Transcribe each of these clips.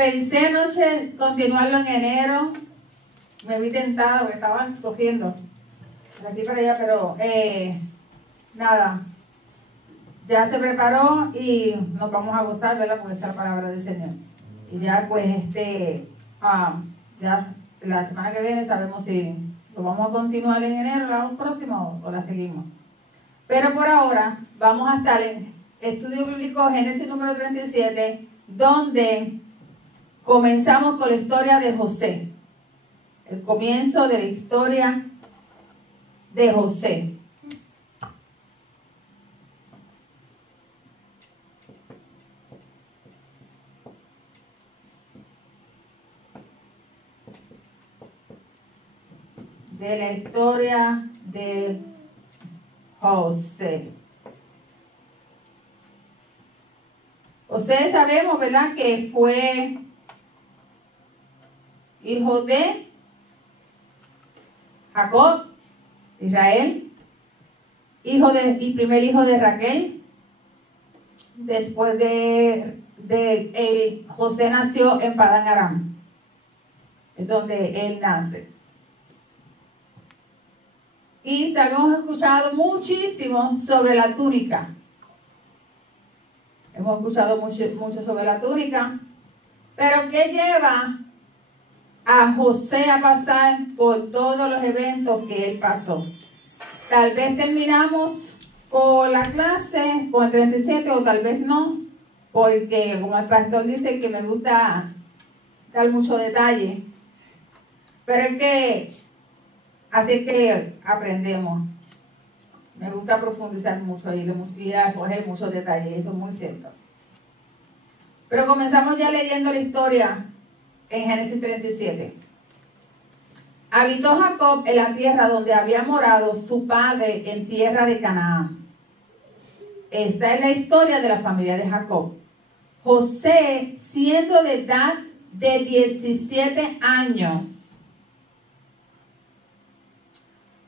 Pensé anoche continuarlo en enero. Me vi tentada porque estaba cogiendo de aquí para allá, pero nada. Ya se preparó y nos vamos a gozar, ¿verdad? Porque es la palabra del Señor. Y ya pues ya la semana que viene sabemos si lo vamos a continuar en enero, la próxima, o la seguimos. Pero por ahora vamos a estar en Estudio Bíblico Génesis número 37, donde comenzamos con la historia de José. El comienzo de la historia de José. De la historia de José. José sabemos, ¿verdad?, que fue hijo de Jacob, Israel, y primer hijo de Raquel. Después José nació en Padán Aram, es donde él nace. Y hemos escuchado muchísimo sobre la túnica. Hemos escuchado mucho sobre la túnica. Pero ¿qué lleva a José a pasar por todos los eventos que él pasó? Tal vez terminamos con la clase, con el 37, o tal vez no, porque como el pastor dice que me gusta dar mucho detalle. Pero es que así que aprendemos. Me gusta profundizar mucho y a coger muchos detalles, eso es muy cierto. Pero comenzamos ya leyendo la historia en Génesis 37. Habitó Jacob en la tierra donde había morado su padre, en tierra de Canaán. Esta es la historia de la familia de Jacob. José, siendo de edad de 17 años,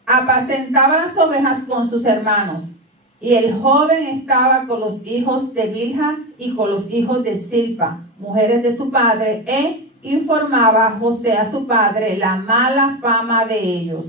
apacentaba las ovejas con sus hermanos, y el joven estaba con los hijos de Bilha y con los hijos de Silpa, mujeres de su padre, e informaba a José a su padre la mala fama de ellos.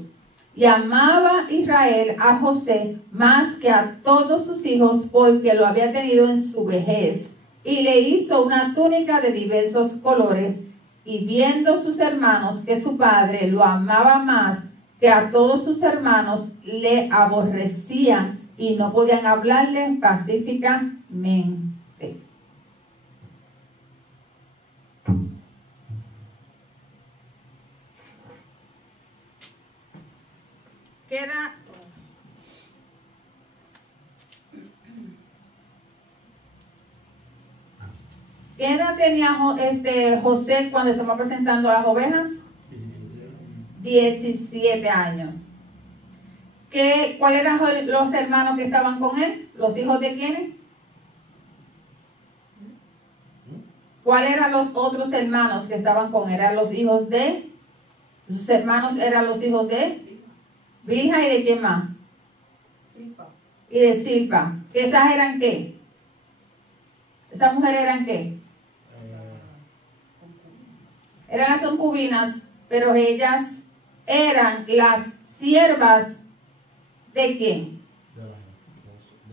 Y amaba Israel a José más que a todos sus hijos, porque lo había tenido en su vejez, y le hizo una túnica de diversos colores. Y viendo sus hermanos que su padre lo amaba más que a todos sus hermanos, le aborrecían y no podían hablarle pacíficamente. ¿Qué edad tenía José cuando estaba presentando a las ovejas? 17 años. ¿Cuáles eran los hermanos que estaban con él? ¿Los hijos de quiénes? ¿Cuáles eran los otros hermanos que estaban con él? ¿Eran los hijos de? ¿Sus hermanos eran los hijos de? Bilha, ¿y de quién más? Silpa. Y de Silpa. ¿Esas eran qué? ¿Esas mujeres eran qué? Eran las concubinas, pero ellas eran las siervas ¿de quién? De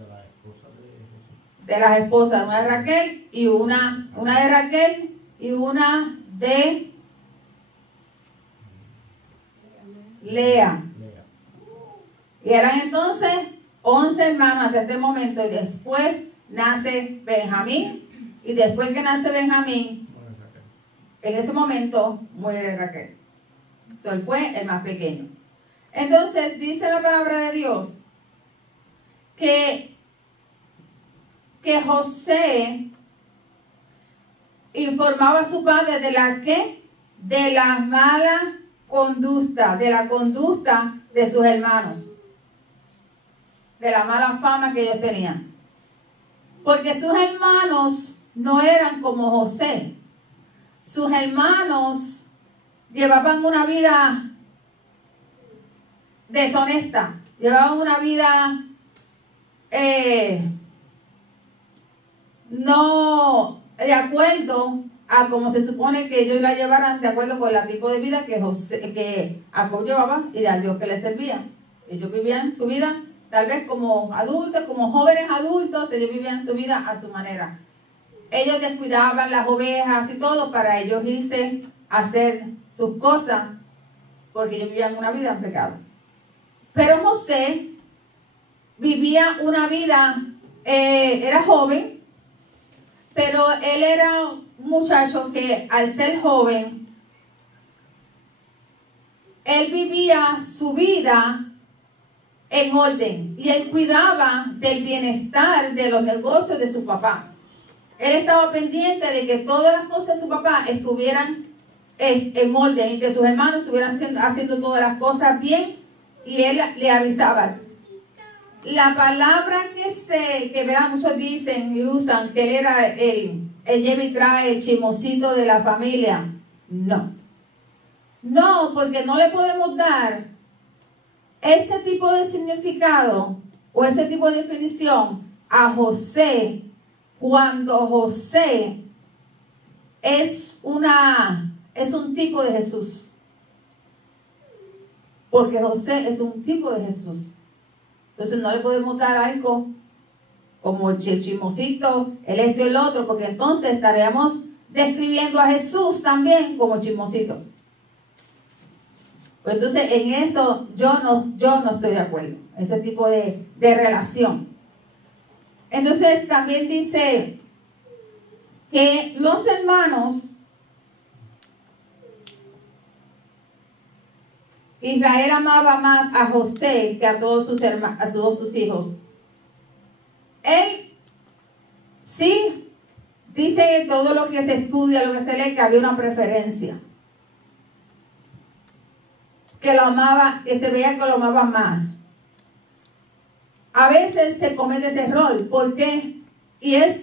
la esposa de José. De las esposas, una de Raquel y una de Raquel y una de Lea. Y eran entonces 11 hermanos hasta este momento, y después nace Benjamín, y después que nace Benjamín, en ese momento muere Raquel. So, él fue el más pequeño. Entonces dice la palabra de Dios que José informaba a su padre de la ¿qué? De la mala conducta, de la conducta de sus hermanos, de la mala fama que ellos tenían, porque sus hermanos no eran como José. Sus hermanos llevaban una vida deshonesta, llevaban una vida no de acuerdo a como se supone que ellos la llevaran de acuerdo con el tipo de vida que Jacob llevaba y al Dios que le servía. Ellos vivían su vida, tal vez como adultos, como jóvenes adultos, ellos vivían su vida a su manera. Ellos descuidaban las ovejas y todo para ellos irse a hacer sus cosas, porque ellos vivían una vida en pecado. Pero José vivía una vida, era joven, pero él era un muchacho que al ser joven, él vivía su vida en orden y él cuidaba del bienestar de los negocios de su papá. Él estaba pendiente de que todas las cosas de su papá estuvieran en orden y que sus hermanos estuvieran haciendo todas las cosas bien, y él le avisaba. La palabra que vean, muchos dicen y usan que él era el lleva y trae, el chismosito de la familia. No, porque no le podemos dar ese tipo de significado o ese tipo de definición a José cuando José es un tipo de Jesús. Porque José es un tipo de Jesús. Entonces no le podemos dar algo como el chismosito, el esto y el otro, porque entonces estaremos describiendo a Jesús también como chismosito. Pues entonces en eso yo no estoy de acuerdo, ese tipo de relación. Entonces también dice que los hermanos, Israel amaba más a José que a todos sus hijos. Él sí dice todo lo que se estudia, lo que se lee, que había una preferencia. Que lo amaba, que se veía que lo amaba más. A veces se comete ese error. ¿Por qué? Y es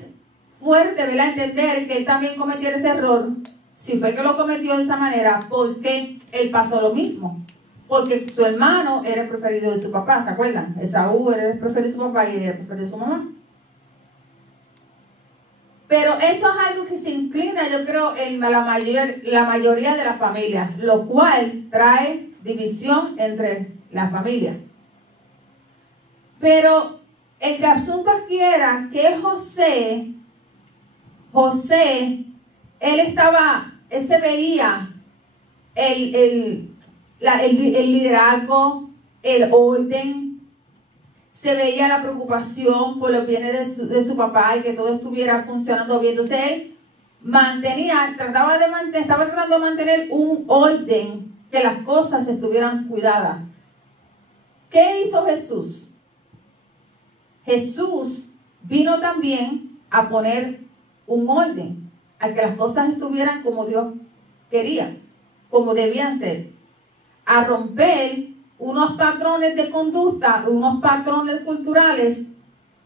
fuerte, ¿verdad?, entender que él también cometió ese error. Si fue que lo cometió de esa manera, porque él pasó lo mismo. Porque su hermano era el preferido de su papá, ¿se acuerdan? Esaú era el preferido de su papá y él era el preferido de su mamá. Pero eso es algo que se inclina, yo creo, en la mayoría de las familias, lo cual trae división entre las familias. Pero el asunto aquí era que José, él se veía el liderazgo, el orden, se veía la preocupación por los bienes de su papá y que todo estuviera funcionando bien. Entonces él estaba tratando de mantener un orden, que las cosas estuvieran cuidadas. ¿Qué hizo Jesús? Jesús vino también a poner un orden, a que las cosas estuvieran como Dios quería, como debían ser, a romper unos patrones de conducta, unos patrones culturales,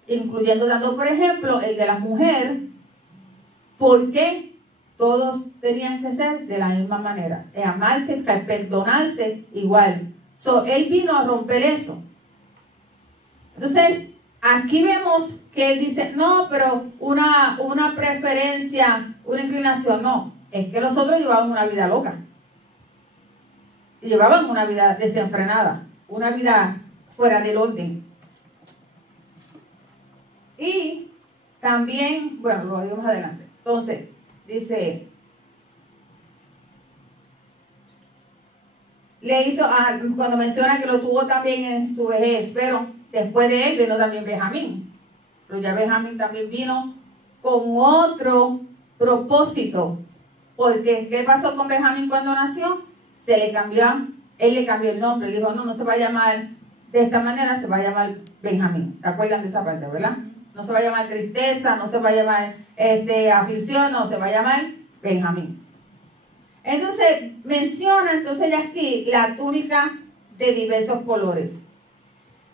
incluyendo dando por ejemplo el de la mujer, porque todos tenían que ser de la misma manera, amarse, perdonarse igual. Él vino a romper eso. Entonces, aquí vemos que él dice, no, pero una preferencia, una inclinación, no. Es que los otros llevaban una vida loca. Llevaban una vida desenfrenada, una vida fuera del orden. Y también, bueno, lo digo más adelante. Entonces, dice, le hizo, cuando menciona que lo tuvo también en su vejez, pero después de él vino también Benjamín. Pero ya Benjamín también vino con otro propósito. Porque, ¿qué pasó con Benjamín cuando nació? Él le cambió el nombre. Le dijo, no se va a llamar de esta manera, se va a llamar Benjamín. ¿Te acuerdan de esa parte, verdad? No se va a llamar tristeza, no se va a llamar aflicción, no, se va a llamar Benjamín. Entonces, menciona ya aquí la túnica de diversos colores.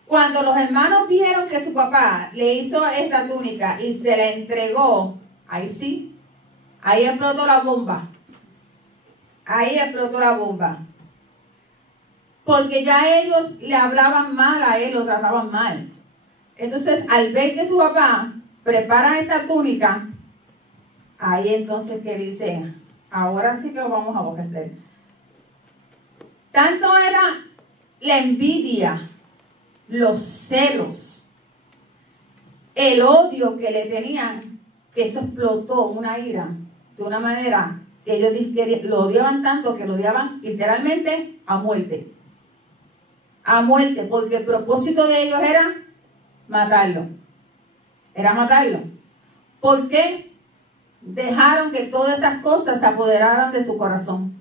Cuando los hermanos vieron que su papá le hizo esta túnica y se la entregó, ahí explotó la bomba. Ahí explotó la bomba. Porque ya ellos le hablaban mal a él, lo trataban mal. Entonces, al ver que su papá prepara esta túnica, ahí entonces que dice, ahora sí que lo vamos a aborrecer. Tanto era la envidia, los celos, el odio que le tenían, que eso explotó una ira de una manera que ellos lo odiaban tanto que lo odiaban literalmente a muerte. A muerte, porque el propósito de ellos era matarlo. Era matarlo. ¿Por qué dejaron que todas estas cosas se apoderaran de su corazón?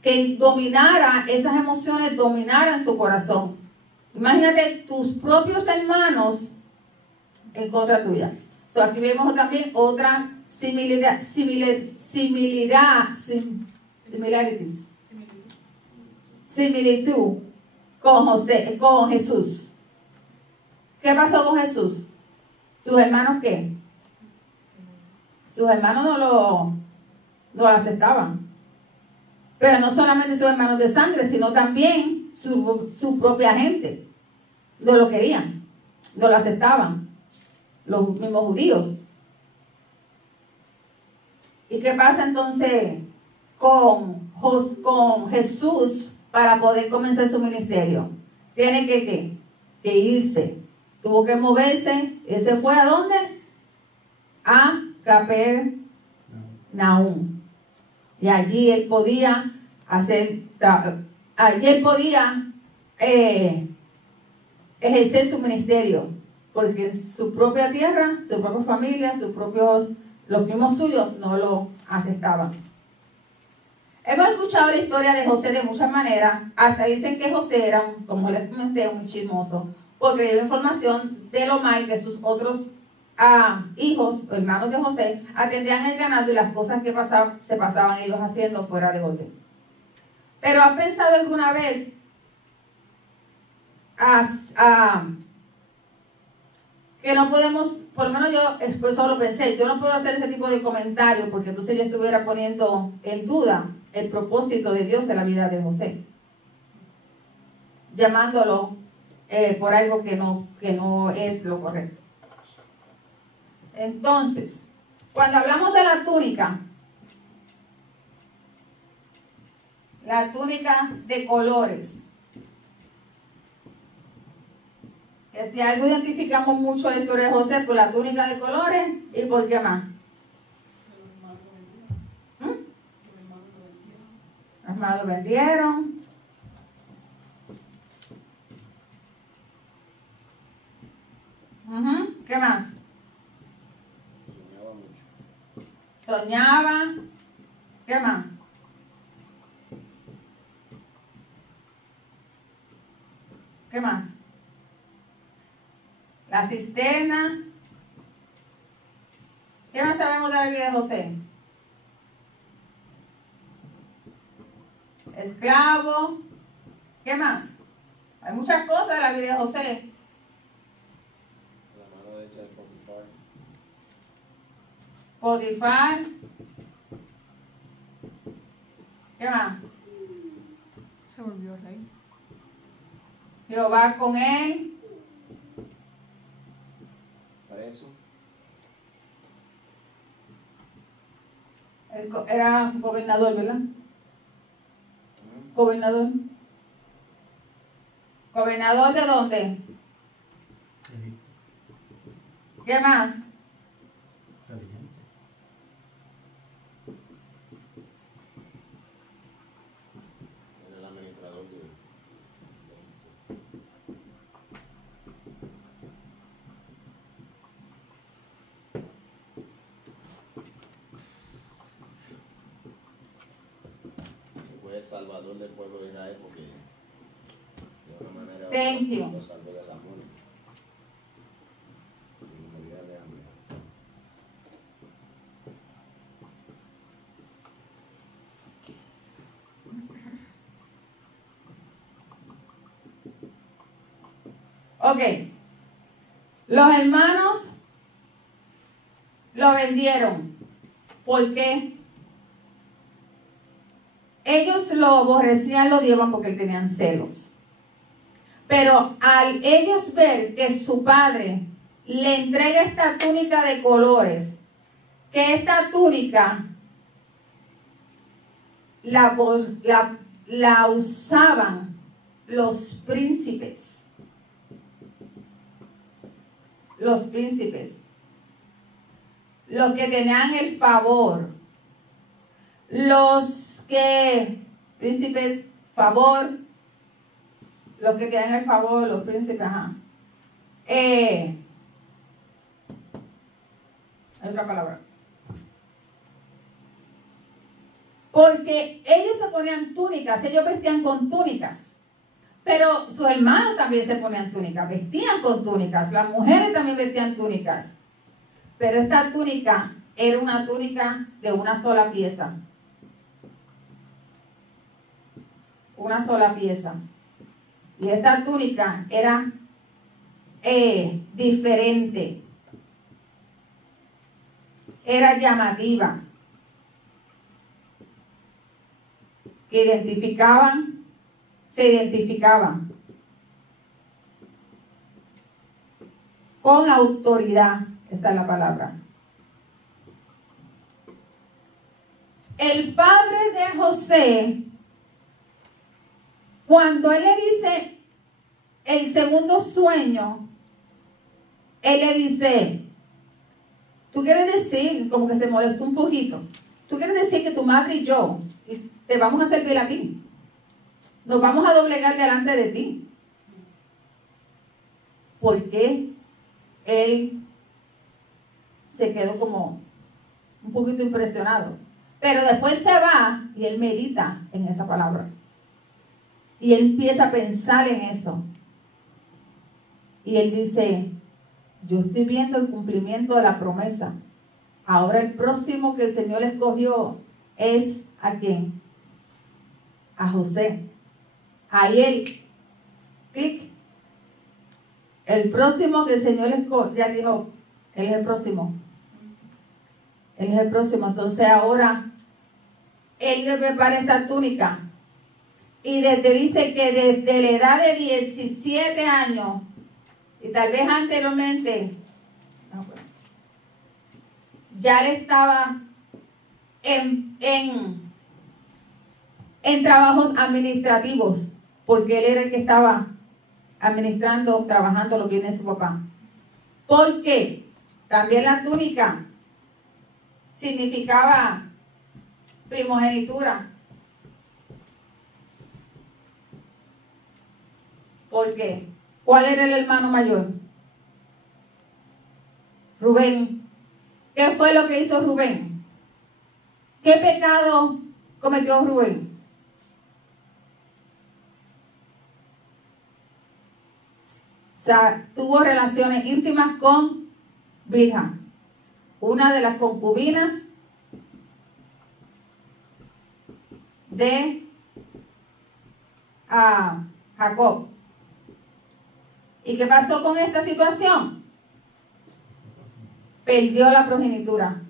Que dominara, esas emociones dominaran su corazón. Imagínate tus propios hermanos en contra tuya. So, aquí vemos también otra similitud con Jesús. ¿Qué pasó con Jesús? ¿Sus hermanos qué? Sus hermanos no lo aceptaban. Pero no solamente sus hermanos de sangre, sino también su propia gente. No lo querían, no lo aceptaban. Los mismos judíos. ¿Y qué pasa entonces con Jesús para poder comenzar su ministerio? Tiene que irse. Tuvo que moverse. ¿Y se fue a dónde? A Capernaum. Y allí él podía ejercer su ministerio, porque su propia tierra, su propia familia, los mismos suyos no lo aceptaban. Hemos escuchado la historia de José de muchas maneras, hasta dicen que José era, como les comenté, un chismoso, porque dio información de lo mal que sus otros hijos, hermanos de José, atendían el ganado y las cosas que se pasaban ellos haciendo fuera de orden. Pero ¿has pensado alguna vez que no podemos, por lo menos yo después solo pensé, yo no puedo hacer ese tipo de comentarios porque entonces yo estuviera poniendo en duda el propósito de Dios de la vida de José, llamándolo por algo que no es lo correcto? Entonces, cuando hablamos de la túnica de colores, que si algo identificamos mucho la historia de José por la túnica de colores, ¿y por qué más? Los hermanos lo vendieron. ¿Qué más? Soñaba mucho. Soñaba. ¿Qué más? ¿Qué más? La cisterna. ¿Qué más sabemos de la vida de José? Esclavo. ¿Qué más? Hay muchas cosas de la vida de José. La mano derecha de Potifar. Potifar. ¿Qué más? Se volvió rey. Jehová con él. Preso. Era gobernador, ¿verdad? Gobernador. ¿Gobernador de dónde? ¿Qué más? Era el administrador de fue el salvador del pueblo de Israel porque de una manera Thank you. lo salvó de la muerte. Y moría de hambre. Ok. Los hermanos lo vendieron. ¿Por qué? Ellos lo aborrecían, lo odiaban porque tenían celos. Pero al ellos ver que su padre le entrega esta túnica de colores, que esta túnica la usaban los príncipes. Los príncipes. Los que tenían el favor. Príncipes, favor. Los que tenían el favor, los príncipes, ajá. Hay otra palabra. Porque ellos se ponían túnicas, ellos vestían con túnicas. Pero sus hermanos también se ponían túnicas, vestían con túnicas. Las mujeres también vestían túnicas. Pero esta túnica era una túnica de una sola pieza. Una sola pieza. Y esta túnica era diferente. Era llamativa. Que se identificaban con autoridad. Esa es la palabra. El padre de José, cuando él le dice el segundo sueño, él le dice, tú quieres decir, como que se molestó un poquito, tú quieres decir que tu madre y yo te vamos a servir a ti, nos vamos a doblegar delante de ti. ¿Por qué? Él se quedó como un poquito impresionado. Pero después se va y él medita en esa palabra. Y él empieza a pensar en eso. Y él dice, yo estoy viendo el cumplimiento de la promesa. Ahora el próximo que el Señor escogió es ¿a quién? A José. Ahí él, clic. El próximo que el Señor escogió, ya dijo, él es el próximo. Él es el próximo. Entonces ahora él le prepara esta túnica. Y dice que desde la edad de 17 años, y tal vez anteriormente, ya él estaba en trabajos administrativos, porque él era el que estaba administrando, trabajando lo que viene de su papá. Porque también la túnica significaba primogenitura. ¿Por qué? ¿Cuál era el hermano mayor? Rubén. ¿Qué fue lo que hizo Rubén? ¿Qué pecado cometió Rubén? O sea, tuvo relaciones íntimas con Bilha, una de las concubinas de Jacob. ¿Y qué pasó con esta situación? Perdió la progenitura,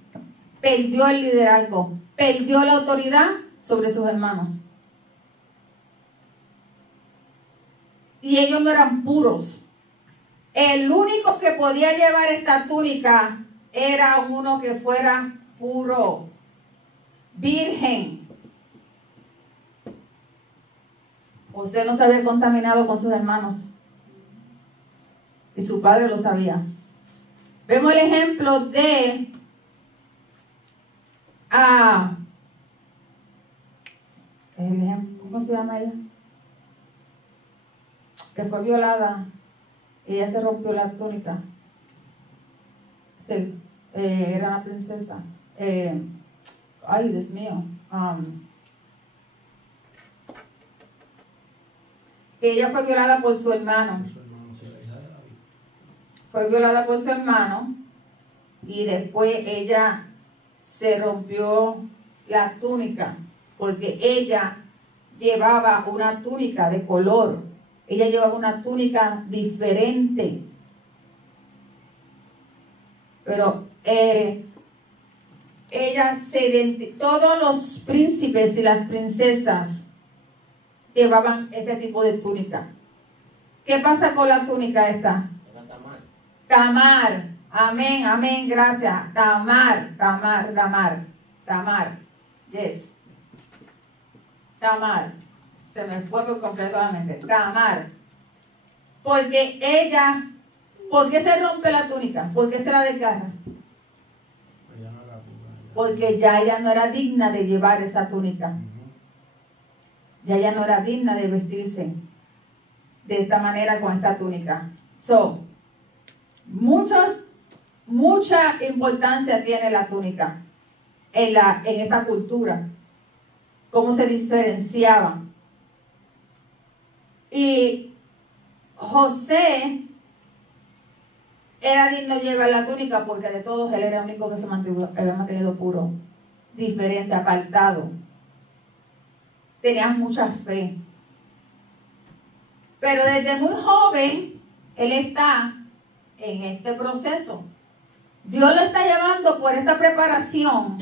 perdió el liderazgo, perdió la autoridad sobre sus hermanos. Y ellos no eran puros. El único que podía llevar esta túnica era uno que fuera puro, virgen. José no se había contaminado con sus hermanos. Y su padre lo sabía. Vemos el ejemplo de ¿cómo se llama ella? Que fue violada. Ella se rompió la túnica. Era una princesa. Ay, Dios mío. Que ella fue violada por su hermano. Fue violada por su hermano. Y después ella se rompió la túnica. Porque ella llevaba una túnica de color. Ella llevaba una túnica diferente. Pero ella todos los príncipes y las princesas llevaban este tipo de túnica. ¿Qué pasa con la túnica esta? Era Tamar. Tamar. Amén, amén, gracias. Tamar. Yes. Tamar. Se me fue por completo la mente. Tamar. Porque ella, ¿por qué se rompe la túnica? ¿Por qué se la desgarra? Porque ya ella no era digna de llevar esa túnica. Ya ella no era digna de vestirse de esta manera con esta túnica. Mucha importancia tiene la túnica en esta cultura. Cómo se diferenciaba. Y José era digno de llevar la túnica porque de todos él era el único que se había mantenido puro, diferente, apartado. Tenía mucha fe. Pero desde muy joven, él está en este proceso. Dios lo está llevando por esta preparación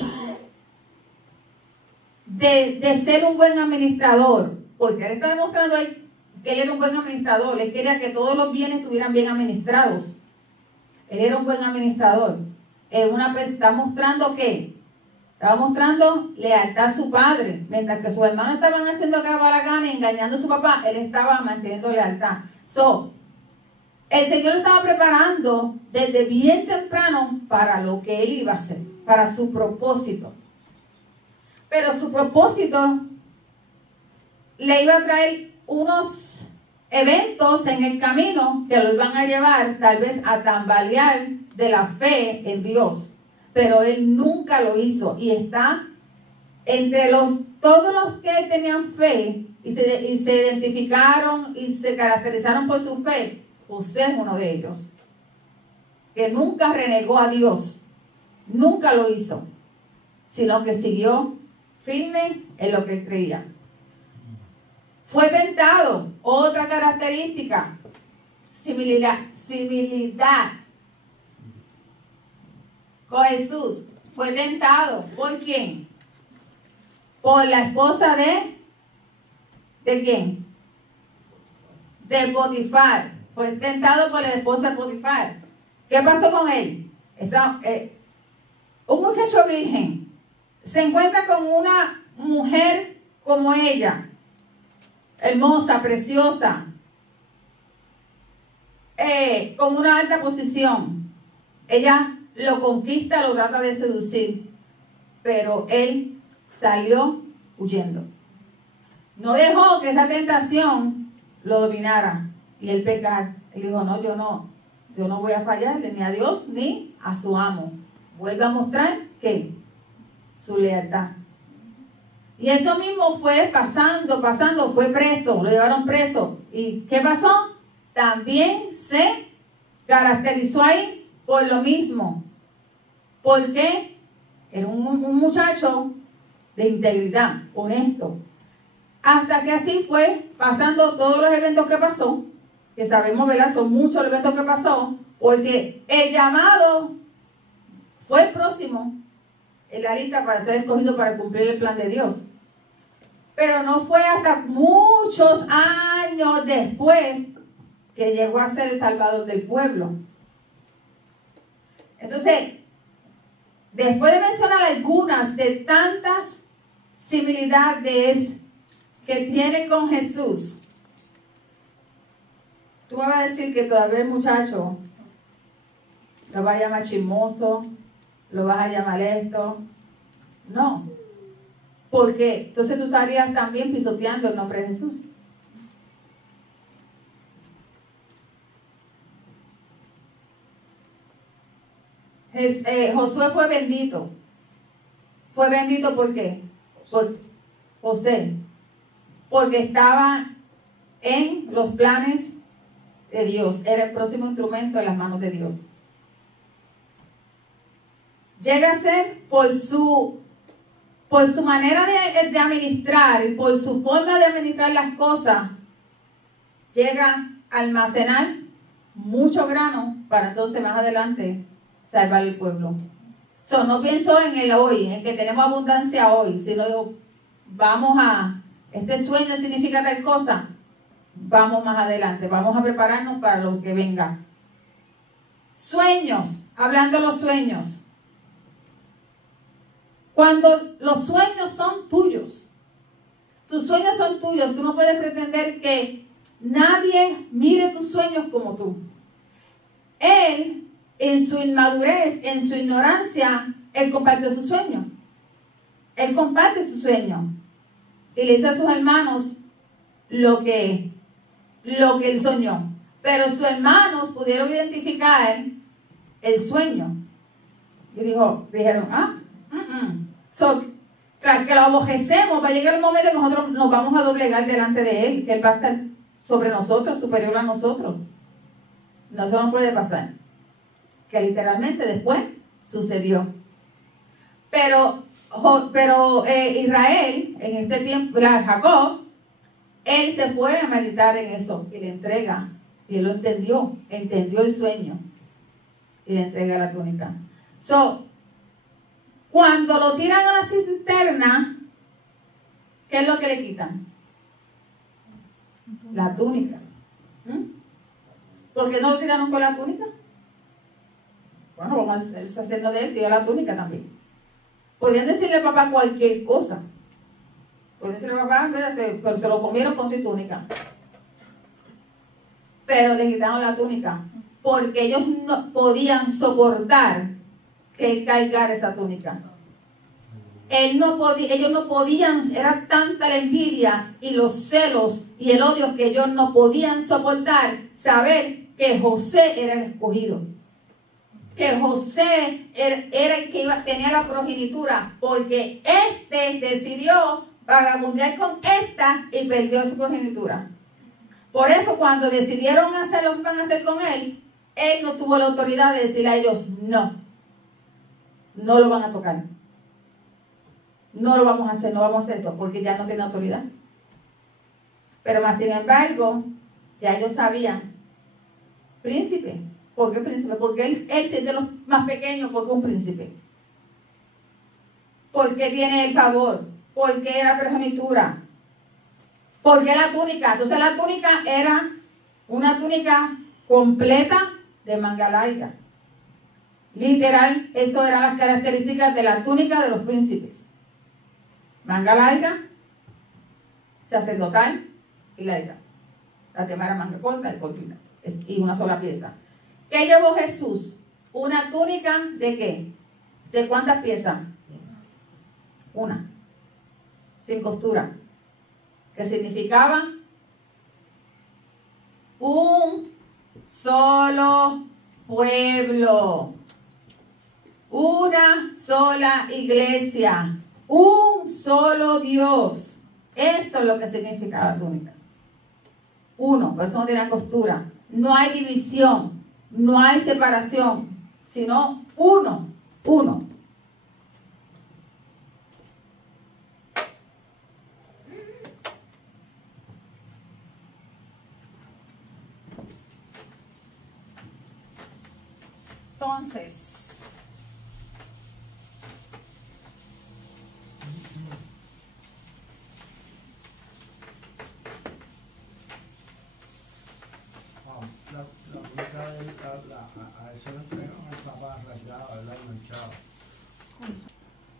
de ser un buen administrador. Porque él está demostrando ahí que él era un buen administrador. Él quería que todos los bienes estuvieran bien administrados. Él era un buen administrador. Está mostrando ¿qué? Estaba mostrando lealtad a su padre. Mientras que sus hermanos estaban haciendo gana y engañando a su papá, él estaba manteniendo lealtad. El Señor lo estaba preparando desde bien temprano para lo que él iba a hacer, para su propósito. Pero su propósito le iba a traer unos eventos en el camino que lo iban a llevar tal vez a tambalear de la fe en Dios. Pero él nunca lo hizo. Y está entre todos los que tenían fe y se identificaron y se caracterizaron por su fe. José es uno de ellos, que nunca renegó a Dios, nunca lo hizo, sino que siguió firme en lo que creía. Fue tentado, otra característica, similidad con Jesús. Fue tentado, ¿por quién? Por la esposa ¿de quién? De Potifar. Fue tentado por la esposa de Potifar. ¿Qué pasó con él? Un muchacho virgen se encuentra con una mujer como ella, hermosa, preciosa, con una alta posición. Ella lo conquista, lo trata de seducir, pero él salió huyendo. No dejó que esa tentación lo dominara y él pecar. Él dijo, no, yo no voy a fallarle ni a Dios ni a su amo. Vuelve a mostrar que su lealtad. Y eso mismo fue pasando, fue preso, lo llevaron preso. ¿Y qué pasó? También se caracterizó ahí por lo mismo. Porque era un muchacho de integridad, honesto. Hasta que así fue pasando todos los eventos que pasó, que sabemos, ¿verdad? Son muchos los eventos que pasó, porque el llamado fue el próximo en la lista para ser escogido para cumplir el plan de Dios. Pero no fue hasta muchos años después que llegó a ser el salvador del pueblo. Entonces, después de mencionar algunas de tantas similitudes que tiene con Jesús, tú me vas a decir que todavía el muchacho lo vas a llamar chismoso, lo vas a llamar esto. No, porque entonces tú estarías también pisoteando el nombre de Jesús. Josué fue bendito. Fue bendito ¿por qué? Por José. Porque estaba en los planes de Dios. Era el próximo instrumento en las manos de Dios. Llega a ser por su manera de administrar y por su forma de administrar las cosas, llega a almacenar mucho grano para entonces más adelante salvar el pueblo. No pienso en el hoy, en que tenemos abundancia hoy, sino digo, este sueño significa tal cosa, vamos más adelante, vamos a prepararnos para lo que venga. Sueños hablando de los sueños. Cuando los sueños son tuyos, tus sueños son tuyos, tú no puedes pretender que nadie mire tus sueños como tú. Él, en su inmadurez, en su ignorancia, él compartió su sueño. Él comparte su sueño. Y le dice a sus hermanos lo que él soñó. Pero sus hermanos pudieron identificar el sueño. Y dijeron, So, tras que lo abojecemos, va a llegar el momento que nosotros nos vamos a doblegar delante de Él, que Él va a estar sobre nosotros, superior a nosotros. No, eso no puede pasar. Que literalmente después sucedió. Pero Israel, en este tiempo, Jacob, él se fue a meditar en eso y le entrega. Y él lo entendió el sueño. Y le entrega la túnica. Cuando lo tiran a la cisterna, ¿qué es lo que le quitan? La túnica. ¿Por qué no lo tiraron con la túnica? Bueno, vamos a hacerlo de él, tira la túnica también. Podían decirle al papá cualquier cosa. Podían decirle al papá, mira, pero se lo comieron con tu túnica. Pero le quitaron la túnica. Porque ellos no podían soportar que él cargara esa túnica. Ellos no podían, era tanta la envidia y los celos y el odio que ellos no podían soportar saber que José era el escogido. Que José era el que tenía la progenitura, porque decidió vagabundear con esta y perdió su progenitura. Por eso cuando decidieron hacer lo que iban a hacer con él no tuvo la autoridad de decirle a ellos, no lo van a tocar. No lo vamos a hacer, no vamos a hacer esto, porque ya no tiene autoridad. Pero más sin embargo, ya ellos sabían, príncipe. ¿Por qué príncipe? Porque él es de los más pequeños, porque es un príncipe. Porque tiene el favor, porque la progenitura, porque la túnica. Entonces la túnica era una túnica completa de manga larga. Literal, eso eran las características de la túnica de los príncipes. Manga larga, sacerdotal y larga. La tema era manga corta y cortina. Y una sola pieza. ¿Qué llevó Jesús? ¿Una túnica de qué? ¿De cuántas piezas? Una. Sin costura. ¿Qué significaba? Un solo pueblo. Una sola iglesia. Un solo Dios. Eso es lo que significaba la túnica. Uno, por eso no tiene costura. No hay división, no hay separación, sino uno. Entonces, a ese le entregaron el papá rasgada, ¿verdad? Y manchada.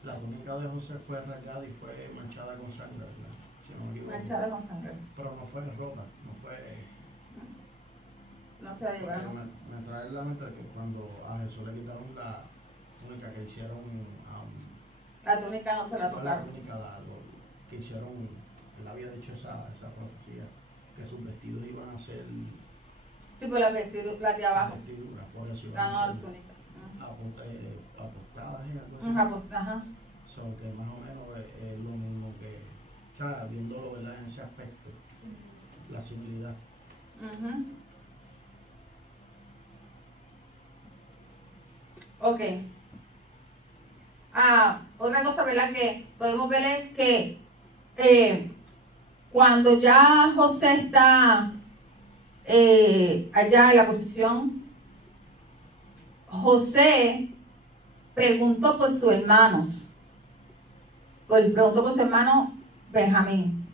La túnica de José fue rasgada y fue manchada con sangre, ¿verdad? Si no me equivoco. manchada con sangre. Pero no fue rota, no fue... No se la llevaron. Me trae la mente que cuando a Jesús le quitaron la túnica que hicieron... la túnica no se la tocaron. La túnica, que hicieron, él había dicho esa profecía, que sus vestidos iban a ser... Sí, pues las de abajo. Vestiduras, por eso iban a ser apostadas y algo así. Ajá. So, que más o menos es lo mismo que, o sea, viéndolo, ¿verdad? En ese aspecto, la similidad. Ok. Otra cosa, ¿verdad? Que podemos ver es que cuando ya José está allá en la posición, José preguntó por sus hermanos. Preguntó por su hermano Benjamín.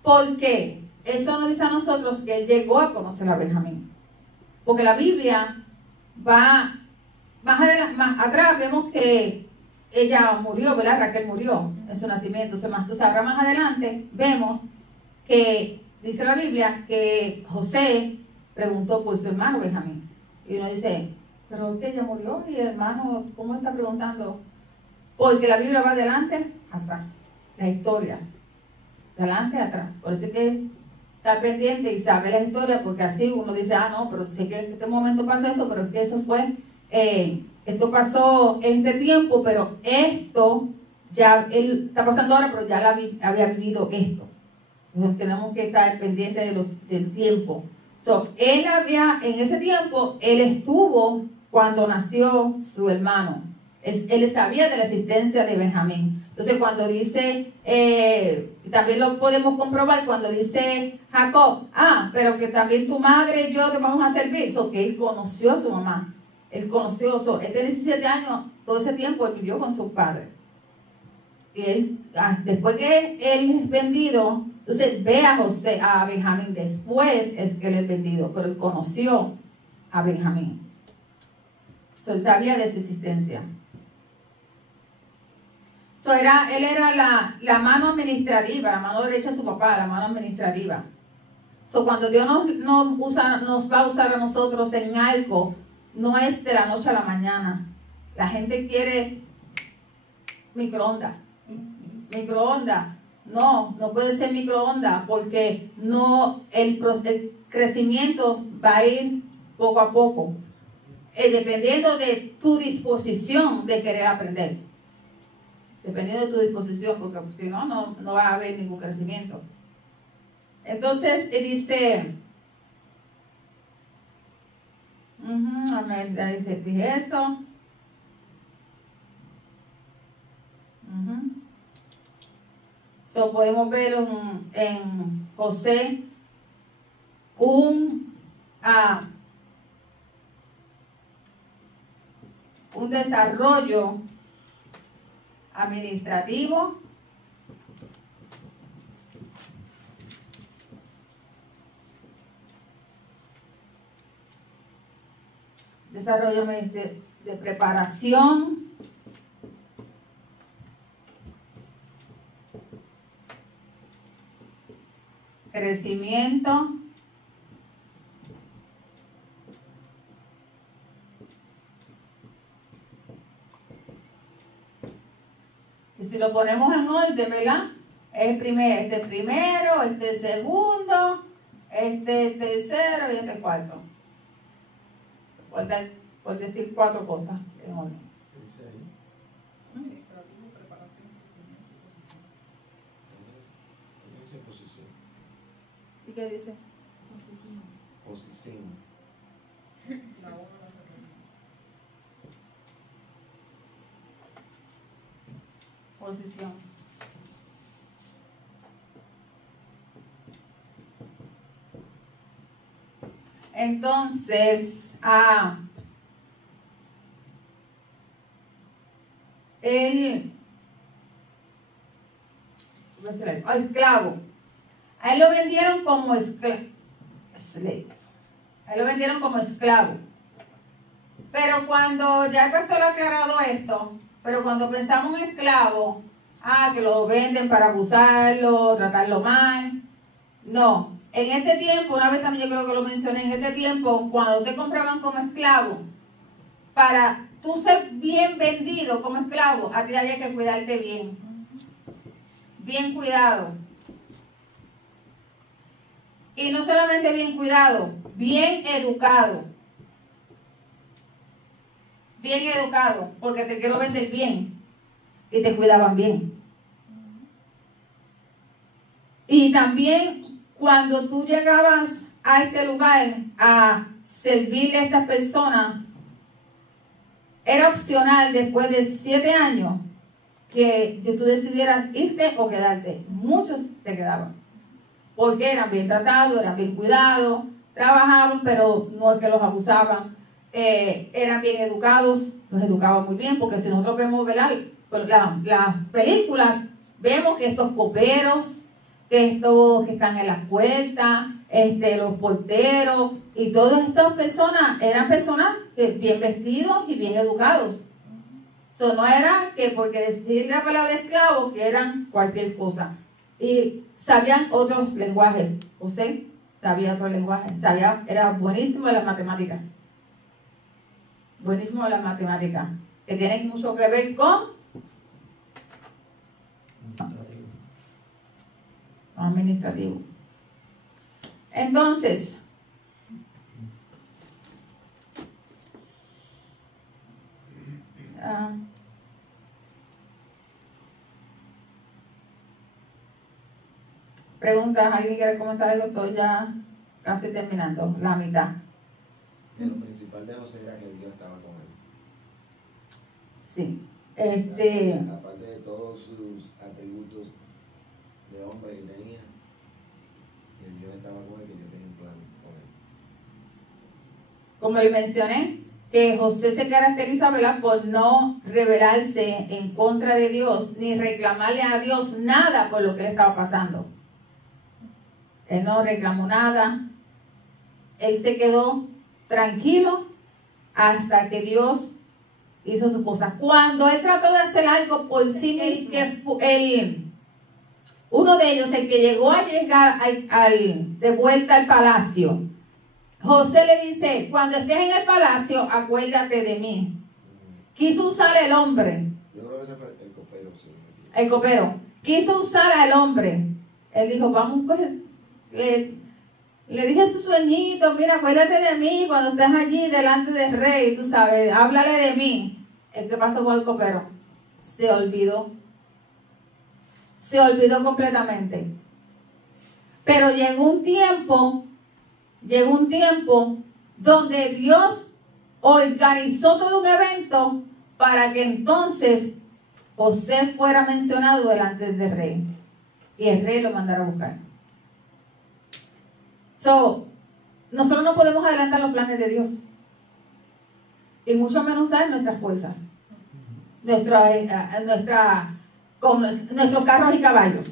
¿Por qué? Eso nos dice a nosotros que él llegó a conocer a Benjamín. Porque la Biblia va más atrás vemos que ella murió, ¿verdad? Raquel murió en su nacimiento. Entonces ahora más adelante vemos que dice la Biblia que José preguntó por su hermano Benjamín. Y uno dice, pero es que ella murió y el hermano, ¿cómo está preguntando? Porque la Biblia va adelante, atrás. Las historias, adelante, atrás. Por eso es que estar pendiente y saber la historia, porque así uno dice, no, pero sé que en este momento pasó esto, pero es que eso fue, esto pasó en este tiempo, pero esto ya, él está pasando ahora, pero ya había vivido esto. Entonces tenemos que estar pendientes del tiempo. Él en ese tiempo, él estuvo cuando nació su hermano. Él sabía de la existencia de Benjamín. Entonces cuando dice, también lo podemos comprobar cuando dice Jacob, pero que también tu madre y yo te vamos a servir. Que él conoció a su mamá. Él conoció, él tiene 17 años, todo ese tiempo él vivió con su padre. Y él, después que él es vendido, entonces ve a Benjamín, después es que él es vendido, pero él conoció a Benjamín. Él sabía de su existencia. Él era la mano administrativa, la mano derecha de su papá, la mano administrativa. Cuando Dios nos va a usar a nosotros en algo, no es de la noche a la mañana. La gente quiere microondas. No puede ser microondas porque el crecimiento va a ir poco a poco, dependiendo de tu disposición de querer aprender. Dependiendo de tu disposición, porque si no, no va a haber ningún crecimiento. Entonces, dice, dije eso. Podemos ver en José un desarrollo administrativo, desarrollo de preparación, crecimiento, y si lo ponemos en orden, ¿verdad? Este primero, este segundo, este tercero y este cuarto. Por decir 4 cosas en orden. Administrativo, preparación, crecimiento, Posición. ¿Y qué dice? Posición. la obra de la serranía. Posición. Entonces, esclavo. A él lo vendieron como esclavo. A él lo vendieron como esclavo. Pero cuando, ya el pastor ha aclarado esto, pero cuando pensamos en esclavo, que lo venden para abusarlo, tratarlo mal. No. En este tiempo, una vez también yo creo que lo mencioné, en este tiempo, cuando te compraban como esclavo, para tú ser bien vendido como esclavo, a ti había que cuidarte bien. Bien cuidado. Y no solamente bien cuidado, bien educado. Bien educado, porque te quiero vender bien. Y te cuidaban bien. Y también cuando tú llegabas a este lugar a servirle a estas personas, era opcional después de 7 años que tú decidieras irte o quedarte. Muchos se quedaban. Porque eran bien tratados, eran bien cuidados, trabajaban, pero no es que los abusaban. Eran bien educados, los educaban muy bien, porque si nosotros vemos, ¿verdad?, las películas, vemos que estos coperos, que estos que están en las puertas, los porteros, y todas estas personas eran personas bien vestidos y bien educados. So, no era que porque decir la palabra esclavo, que eran cualquier cosa. Y sabían otros lenguajes. José sabía otro lenguaje. Era buenísimo en las matemáticas. Buenísimo en las matemáticas. Que tienen mucho que ver con administrativo. Entonces, preguntas, ¿alguien quiere comentar algo? Estoy ya casi terminando, la mitad. Lo principal de José era que Dios estaba con él. Sí. Aparte de todos sus atributos de hombre que tenía, que Dios estaba con él, que Dios tenía un plan con él. Como le mencioné, que José se caracteriza, ¿verdad?, por no rebelarse en contra de Dios, ni reclamarle a Dios nada por lo que le estaba pasando. Él no reclamó nada. Él se quedó tranquilo hasta que Dios hizo su cosa. Cuando él trató de hacer algo por sí mismo, uno de ellos, el que llegó a llegar de vuelta al palacio, José le dice: cuando estés en el palacio, acuérdate de mí. Quiso usar el hombre. Yo creo que ese fue el copero. Sí. El copero. Quiso usar al hombre. Él dijo: vamos, pues. Le dije su sueñito: mira, acuérdate de mí cuando estés allí delante del rey, tú sabes, háblale de mí. ¿Qué pasó con el copero? Se olvidó. Se olvidó completamente. Pero llegó un tiempo donde Dios organizó todo un evento para que entonces José fuera mencionado delante del rey y el rey lo mandara a buscar. Nosotros no podemos adelantar los planes de Dios y mucho menos usar nuestras fuerzas, nuestros carros y caballos,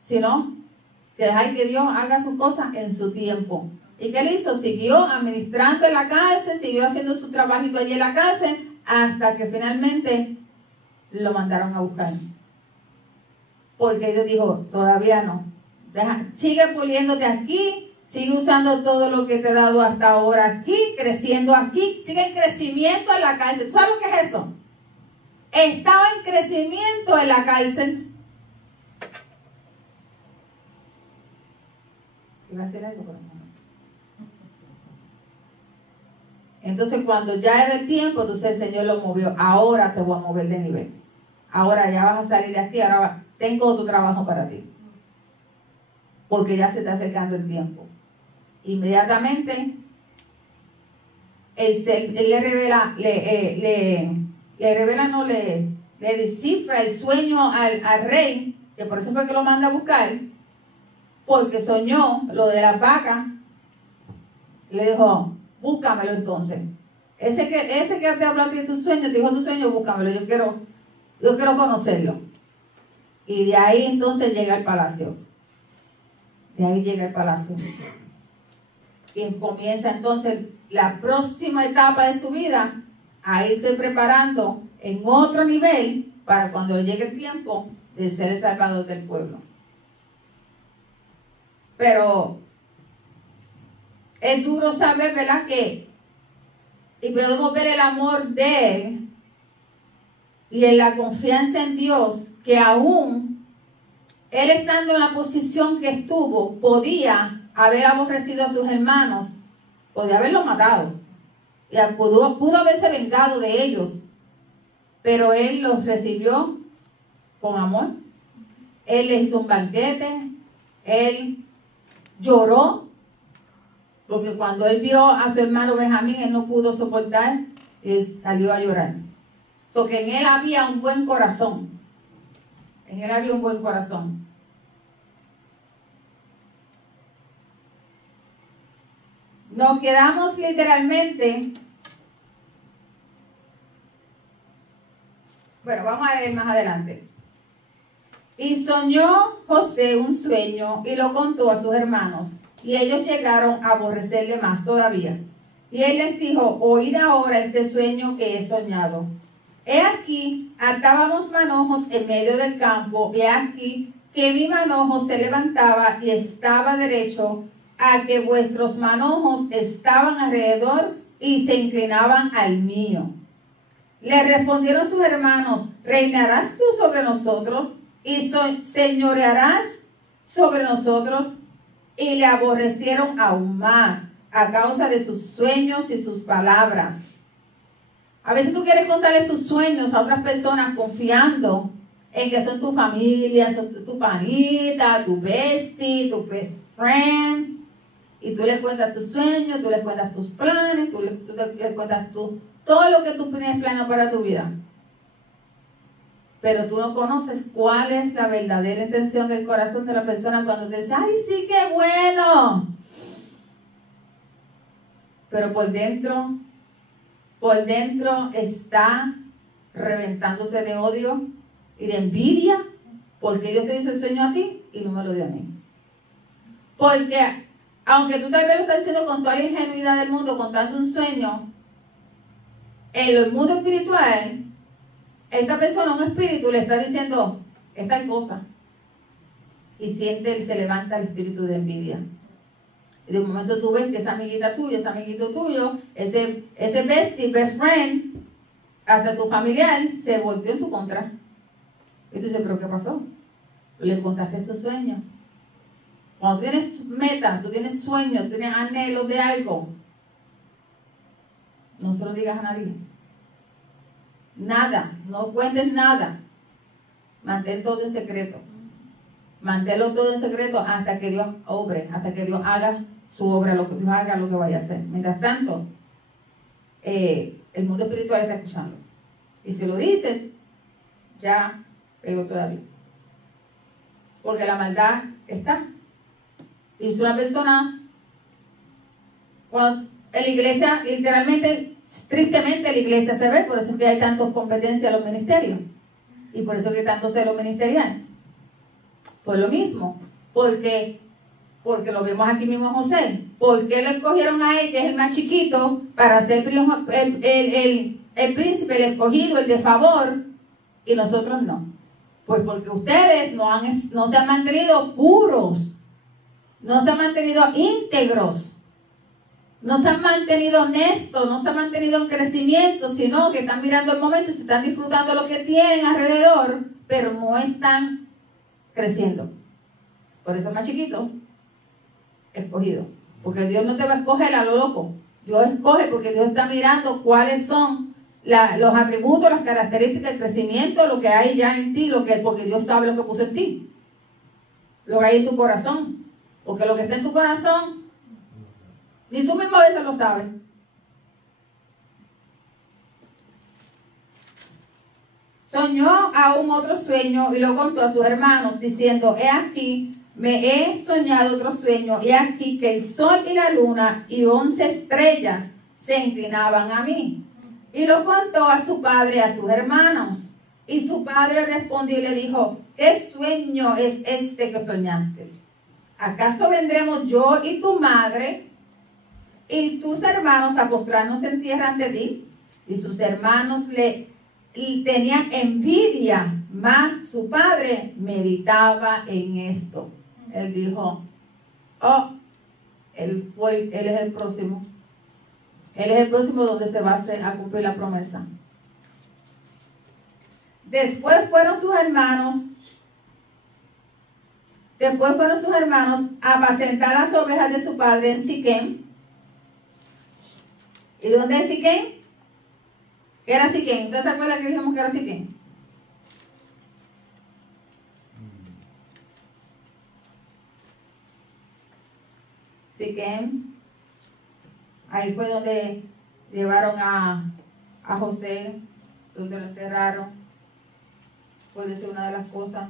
sino que dejar que Dios haga sus cosas en su tiempo. ¿Y qué él hizo? Siguió administrando en la cárcel, siguió haciendo su trabajito allí en la cárcel, hasta que finalmente lo mandaron a buscar. Porque Dios dijo: todavía no. Sigue puliéndote aquí, sigue usando todo lo que te he dado hasta ahora aquí, creciendo aquí, sigue en crecimiento en la cárcel. ¿Sabes lo que es eso? Estaba en crecimiento en la cárcel. Iba a hacer algo, pero no. Entonces, cuando ya era el tiempo, entonces el Señor lo movió. Ahora te voy a mover de nivel. Ahora ya vas a salir de aquí. Ahora tengo otro trabajo para ti. Porque ya se está acercando el tiempo. Inmediatamente, él le revela, le descifra el sueño al rey, que por eso fue que lo manda a buscar, porque soñó lo de las vacas. Le dijo: búscamelo entonces. Ese que te habló de tu sueño, te dijo tu sueño, búscamelo, yo quiero conocerlo. Y de ahí entonces llega al palacio. Y comienza entonces la próxima etapa de su vida a irse preparando en otro nivel para cuando le llegue el tiempo de ser el salvador del pueblo. Pero es duro saber, ¿verdad?, y podemos ver el amor de él y en la confianza en Dios, que aún él estando en la posición que estuvo, podía haber aborrecido a sus hermanos, podía haberlos matado, y pudo haberse vengado de ellos, pero él los recibió con amor. Él le hizo un banquete, él lloró, porque cuando él vio a su hermano Benjamín, él no pudo soportar y salió a llorar. Que en él había un buen corazón. Nos quedamos literalmente. Bueno, vamos a ver más adelante. Y soñó José un sueño y lo contó a sus hermanos. Y ellos llegaron a aborrecerle más todavía. Y él les dijo, oíd ahora este sueño que he soñado. He aquí, atábamos manojos en medio del campo, y he aquí que mi manojo se levantaba y estaba derecho, a que vuestros manojos estaban alrededor y se inclinaban al mío. Le respondieron sus hermanos, ¿reinarás tú sobre nosotros y señorearás sobre nosotros? Y le aborrecieron aún más a causa de sus sueños y sus palabras. A veces tú quieres contarle tus sueños a otras personas confiando en que son tu familia, son tu panita, tu bestie, tu best friend. Y tú les cuentas tus sueños, tú les cuentas tus planes, tú les cuentas todo lo que tú tienes planeado para tu vida. Pero tú no conoces cuál es la verdadera intención del corazón de la persona cuando te dice, ¡ay, sí, qué bueno! Pero por dentro está reventándose de odio y de envidia, porque Dios te dice el sueño a ti y no me lo dio a mí. Porque aunque tú tal vez lo estás diciendo con toda la ingenuidad del mundo, contando un sueño, en el mundo espiritual, esta persona, un espíritu, le está diciendo, es tal cosa. Y se levanta el espíritu de envidia. Y de un momento tú ves que esa amiguita tuya, ese amiguito tuyo, ese bestie, best friend, hasta tu familiar, se volteó en tu contra. Y tú dices, ¿pero qué pasó? Le contaste tu sueño. Cuando tú tienes metas, tú tienes sueños, tú tienes anhelos de algo, no se lo digas a nadie. Nada, no cuentes nada. Mantén todo en secreto. Manténlo todo en secreto hasta que Dios obre, hasta que Dios haga su obra, lo que Dios haga, lo que vaya a hacer. Mientras tanto, el mundo espiritual está escuchando. Y si lo dices, ya pego todavía. Porque la maldad está. Y es una persona, cuando en la iglesia, literalmente, tristemente la iglesia se ve, por eso es que hay tantas competencias en los ministerios. Y por eso es que tanto celo ministerial. Por lo mismo, porque lo vemos aquí mismo en José. ¿Por qué le escogieron a él, que es el más chiquito, para ser el príncipe, el escogido, el de favor, y nosotros no? Pues porque ustedes no se han mantenido puros, no se han mantenido íntegros, no se han mantenido honestos, no se han mantenido en crecimiento, sino que están mirando el momento y se están disfrutando lo que tienen alrededor, pero no están creciendo. Por eso es más chiquito, escogido. Porque Dios no te va a escoger a lo loco. Dios escoge porque Dios está mirando cuáles son los atributos, las características, el crecimiento, lo que hay ya en ti, porque Dios sabe lo que puso en ti. Lo que hay en tu corazón. Porque lo que está en tu corazón, ni tú mismo a veces lo sabes. Soñó aún otro sueño y lo contó a sus hermanos, diciendo, he aquí, me he soñado otro sueño, y aquí que el sol y la luna y 11 estrellas se inclinaban a mí. Y lo contó a su padre y a sus hermanos. Y su padre respondió y le dijo, ¿qué sueño es este que soñaste? ¿Acaso vendremos yo y tu madre y tus hermanos a postrarnos en tierra ante ti? Y sus hermanos tenían envidia, mas su padre meditaba en esto. Él dijo, él es el próximo. Él es el próximo donde se va a cumplir la promesa. Después fueron sus hermanos a apacentar las ovejas de su padre en Siquem. ¿Y dónde es Siquem? ¿Qué era Siquem? ¿Ustedes se acuerdan que dijimos que era Siquem? Siquem. Ahí fue donde llevaron a José, donde lo enterraron. Puede ser una de las cosas.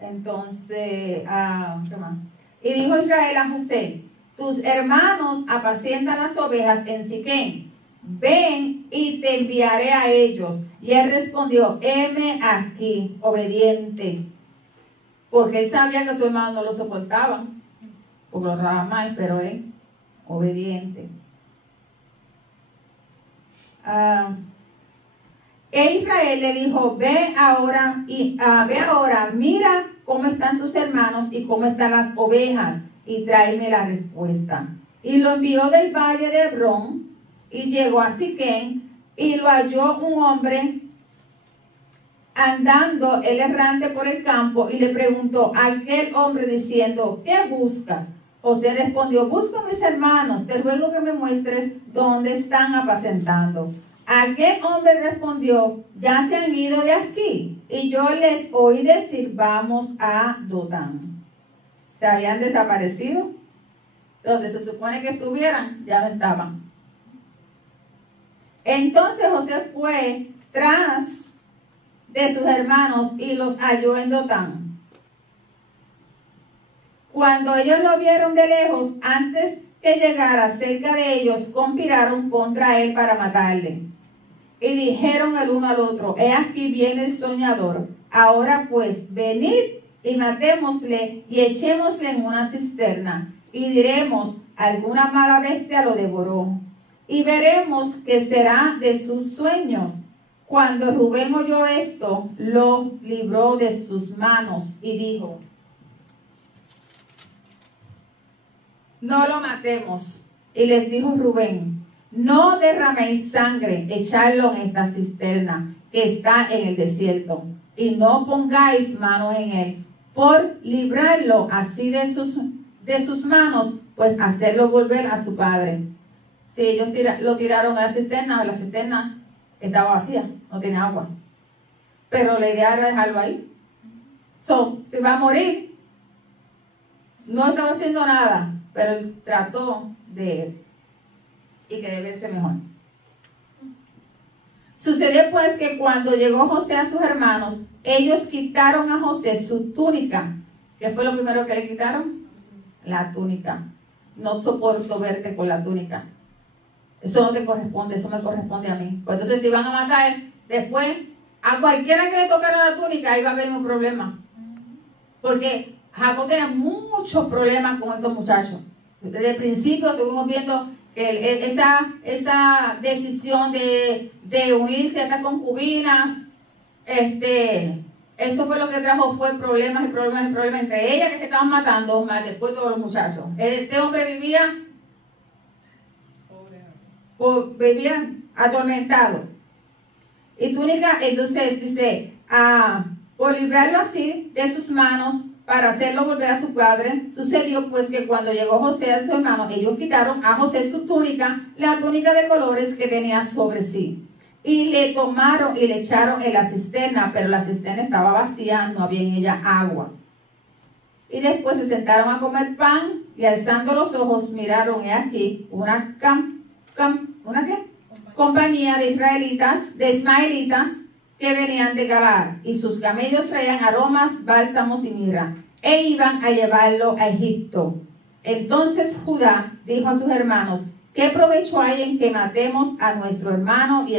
Entonces, ¿qué más? Y dijo Israel a José, tus hermanos apacientan las ovejas en Siquem. Ven y te enviaré a ellos. Y él respondió, heme aquí, obediente. Porque él sabía que su hermano no lo soportaba, porque lo trataba mal, pero él, obediente. E Israel le dijo, ve ahora, mira cómo están tus hermanos y cómo están las ovejas, y tráeme la respuesta. Y lo envió del valle de Hebrón, y llegó a Siquén, y lo halló un hombre andando el errante por el campo, y le preguntó a aquel hombre diciendo, ¿qué buscas? José respondió, busco a mis hermanos, te ruego que me muestres dónde están apacentando. Aquel hombre respondió, ya se han ido de aquí, y yo les oí decir, vamos a Dotán. Se habían desaparecido, donde se supone que estuvieran, ya no estaban. Entonces José fue tras de sus hermanos y los halló en Dotán. Cuando ellos lo vieron de lejos, antes que llegara cerca de ellos, conspiraron contra él para matarle. Y dijeron el uno al otro, he aquí viene el soñador. Ahora pues, venid y matémosle y echémosle en una cisterna. Y diremos, alguna mala bestia lo devoró. Y veremos qué será de sus sueños. Cuando Rubén oyó esto, lo libró de sus manos y dijo, no lo matemos. Y les dijo Rubén, no derraméis sangre, echadlo en esta cisterna que está en el desierto, y no pongáis mano en él, por librarlo así de sus manos, pues hacerlo volver a su padre. Si ellos lo tiraron a la cisterna estaba vacía, no tiene agua. Pero la idea era dejarlo ahí. Si va a morir, no estaba haciendo nada, pero él trató de y que debe ser mejor. Sucedió pues que cuando llegó José a sus hermanos, ellos quitaron a José su túnica. ¿Qué fue lo primero que le quitaron? La túnica. No soporto verte con la túnica. Eso no te corresponde, eso me corresponde a mí. Pues entonces si van a matar, después a cualquiera que le tocara la túnica, ahí va a haber un problema. Porque Jacob tenía muchos problemas con estos muchachos. Desde el principio estuvimos viendo que esa decisión de unirse a estas concubinas, esto fue lo que trajo fue problemas entre ellas que se estaban matando, más después todos los muchachos. Este hombre vivía atormentado. Y túnica, entonces dice, por librarlo así de sus manos, para hacerlo volver a su padre, sucedió pues que cuando llegó José a su hermano, ellos quitaron a José su túnica, la túnica de colores que tenía sobre sí, y le tomaron y le echaron en la cisterna, pero la cisterna estaba vacía, no había en ella agua. Y después se sentaron a comer pan, y alzando los ojos miraron, y aquí una compañía de ismaelitas, que venían de Galaad, y sus camellos traían aromas, bálsamos y mirra, e iban a llevarlo a Egipto. Entonces Judá dijo a sus hermanos, ¿qué provecho hay en que matemos a nuestro hermano y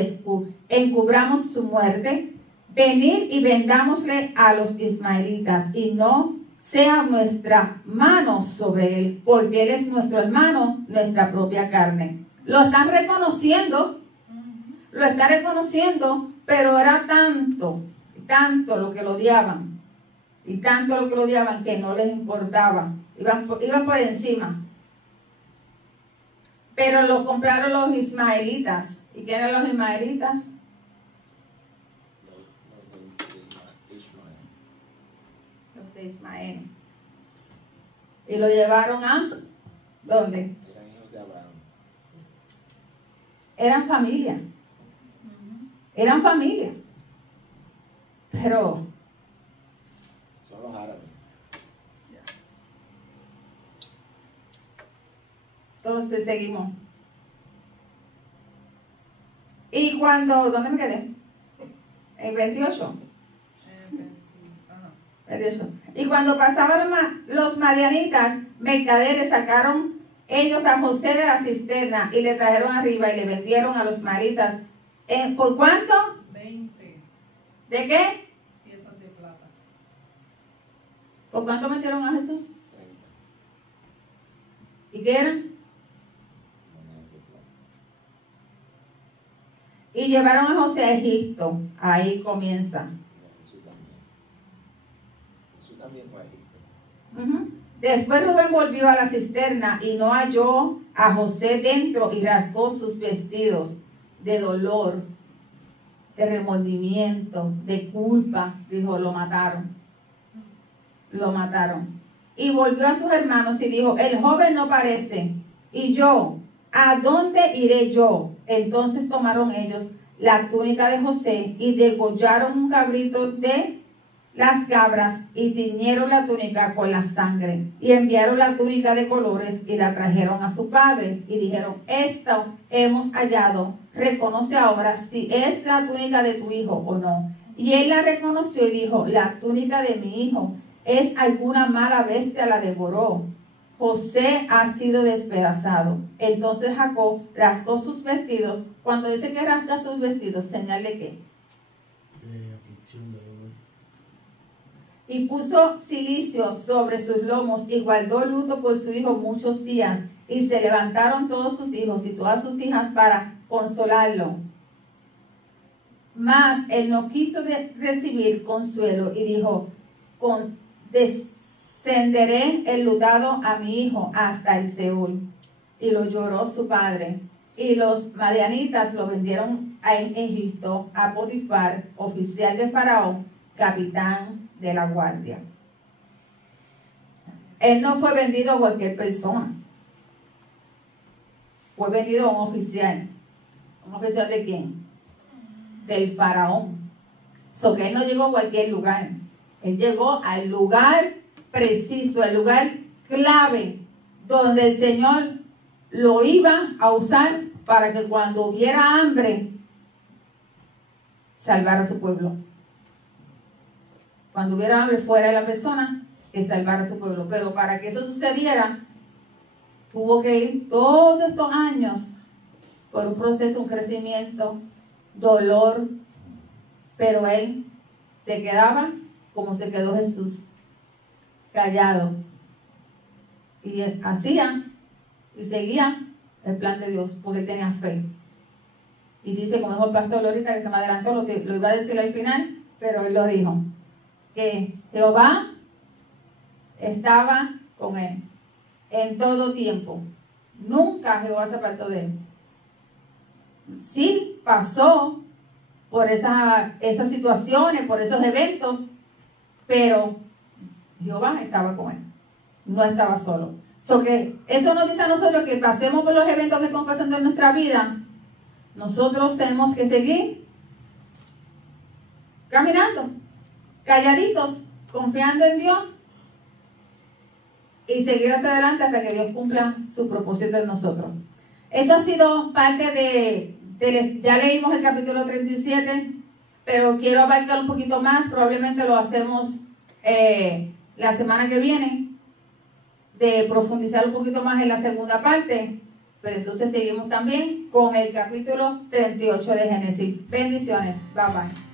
encubramos su muerte? Venid y vendámosle a los ismaelitas, y no sea nuestra mano sobre él, porque él es nuestro hermano, nuestra propia carne. Lo están reconociendo, pero era tanto lo que lo odiaban, que no les importaba, iban por encima. Pero lo compraron los ismaelitas. ¿Y quién eran los ismaelitas? Los de Ismael. Y lo llevaron a ¿dónde? Eran hijos de Abraham. Eran familia. Eran familia. Pero Son los árabes. entonces seguimos. Y cuando, ¿dónde me quedé? En 28. 28. Y cuando pasaban los madianitas, mercaderes, sacaron ellos a José de la cisterna y le trajeron arriba y le vendieron a los madianitas. ¿Por cuánto? 20 ¿De qué? Piezas de plata. ¿Por cuánto metieron a Jesús? 30 ¿Y qué eran? monedas de plata. Y llevaron a José a Egipto. Ahí comienza. Jesús también fue a Egipto. Ujú. Después Rubén volvió a la cisterna y no halló a José dentro y rasgó sus vestidos de dolor, de remordimiento, de culpa. Dijo, lo mataron. Lo mataron. Y volvió a sus hermanos y dijo, el joven no parece. Y yo, ¿a dónde iré yo? Entonces tomaron ellos la túnica de José y degollaron un cabrito de las cabras y tiñeron la túnica con la sangre y enviaron la túnica de colores y la trajeron a su padre y dijeron, esto hemos hallado, reconoce ahora si es la túnica de tu hijo o no. Y él la reconoció y dijo, la túnica de mi hijo, es alguna mala bestia la devoró. José ha sido despedazado. Entonces Jacob rasgó sus vestidos. Cuando dice que rasga sus vestidos, ¿señal de qué? Aflicción de dolor. Y puso cilicio sobre sus lomos y guardó luto por su hijo muchos días. Y se levantaron todos sus hijos y todas sus hijas para consolarlo. Mas él no quiso recibir consuelo y dijo, descenderé enlutado a mi hijo hasta el Seol. Y lo lloró su padre. Y los madianitas lo vendieron en Egipto a Potifar, oficial de Faraón, capitán de la guardia. Él no fue vendido a cualquier persona. Fue vendido a un oficial. ¿Un oficial de quién? Del Faraón. So que él no llegó a cualquier lugar. Él llegó al lugar preciso, al lugar clave, donde el Señor lo iba a usar para que cuando hubiera hambre, salvara a su pueblo. Cuando hubiera hambre fuera de la persona, que salvara a su pueblo. Pero para que eso sucediera, tuvo que ir todos estos años por un proceso, un crecimiento, dolor, pero él se quedaba como se quedó Jesús, callado, y él hacía y seguía el plan de Dios, porque él tenía fe. Y dice, como dijo el pastor Lorita, que se me adelantó, lo iba a decir al final, pero él lo dijo, que Jehová estaba con él en todo tiempo. Nunca Jehová se apartó de él. Sí pasó por esas situaciones, por esos eventos, pero Jehová estaba con él. No estaba solo. Que eso nos dice a nosotros que pasemos por los eventos que estamos pasando en nuestra vida. Nosotros tenemos que seguir caminando, calladitos, confiando en Dios y seguir hasta adelante hasta que Dios cumpla su propósito en nosotros. Esto ha sido parte ya leímos el capítulo 37, pero quiero abarcar un poquito más. Probablemente lo hacemos la semana que viene, de profundizar un poquito más en la segunda parte, pero entonces seguimos también con el capítulo 38 de Génesis. Bendiciones. Bye bye.